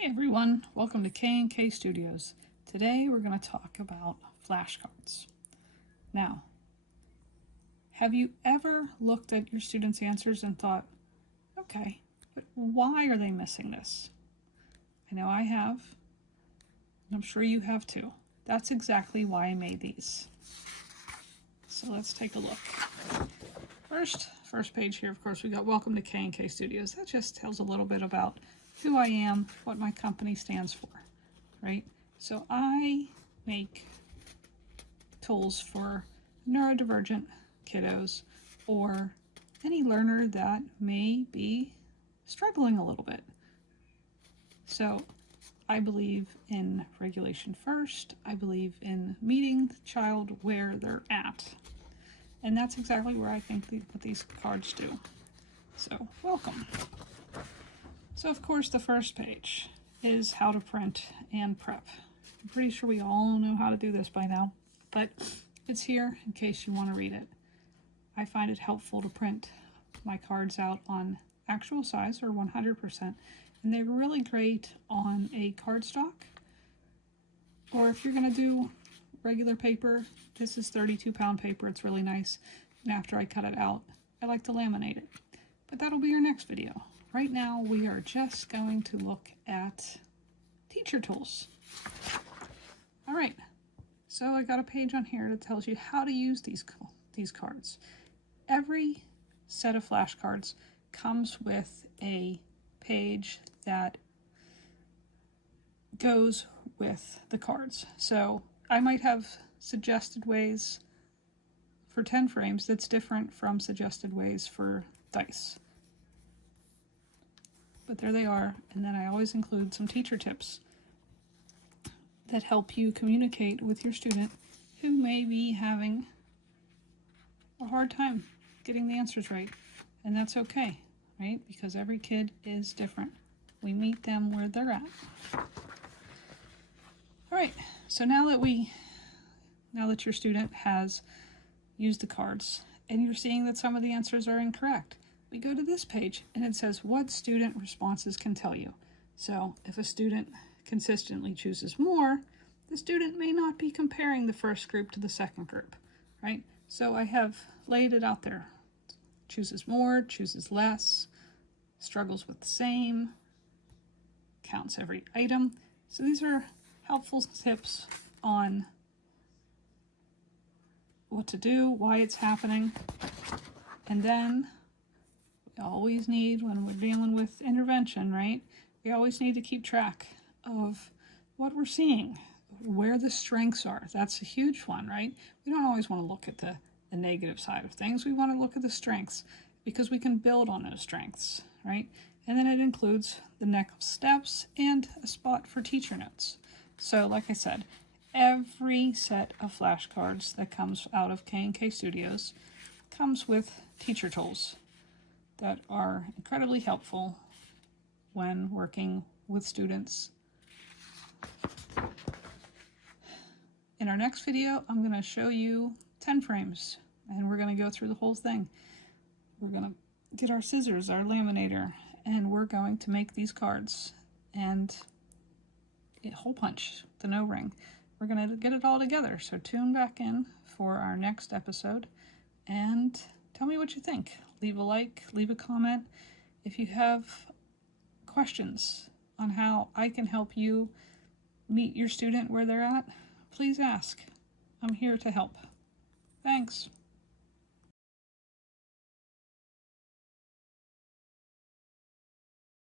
Hey everyone, welcome to K&K Studios. Today we're going to talk about flashcards. Now, have you ever looked at your students' answers and thought, okay, but why are they missing this? I know I have, and I'm sure you have too. That's exactly why I made these. So let's take a look. First page here, of course, we got Welcome to K&K Studios. That just tells a little bit about who I am, what my company stands for, right? So I make tools for neurodivergent kiddos or any learner that may be struggling a little bit. So I believe in regulation first. I believe in meeting the child where they're at. And that's exactly where I think what these cards do. So welcome. So of course the first page is how to print and prep. I'm pretty sure we all know how to do this by now, but it's here in case you want to read it. I find it helpful to print my cards out on actual size or 100%, and they're really great on a cardstock, or if you're going to do regular paper, this is 32-pound paper, it's really nice, and after I cut it out, I like to laminate it. But that'll be your next video. Right now, we are just going to look at teacher tools. All right, so I got a page on here that tells you how to use these cards. Every set of flashcards comes with a page that goes with the cards. So I might have suggested ways for 10 frames that's different from suggested ways for dice. But there they are, and then I always include some teacher tips that help you communicate with your student who may be having a hard time getting the answers right. And that's okay, right? Because every kid is different. We meet them where they're at. All right, so now that your student has used the cards and you're seeing that some of the answers are incorrect, we go to this page and it says what student responses can tell you. So if a student consistently chooses more, the student may not be comparing the first group to the second group, right? So I have laid it out there. Chooses more, chooses less, struggles with the same, counts every item. So these are helpful tips on what to do, why it's happening, and then we always need, when we're dealing with intervention, right, we always need to keep track of what we're seeing, where the strengths are. That's a huge one, right? We don't always want to look at the negative side of things. We want to look at the strengths because we can build on those strengths, right? And then it includes the next steps and a spot for teacher notes. So like I said, every set of flashcards that comes out of K&K Studios comes with teacher tools that are incredibly helpful when working with students. In our next video, I'm going to show you 10 frames, and we're going to go through the whole thing. We're going to get our scissors, our laminator, and we're going to make these cards and a hole punch, the no ring. We're going to get it all together, so tune back in for our next episode and tell me what you think. Leave a like, leave a comment. If you have questions on how I can help you meet your student where they're at, please ask. I'm here to help. Thanks.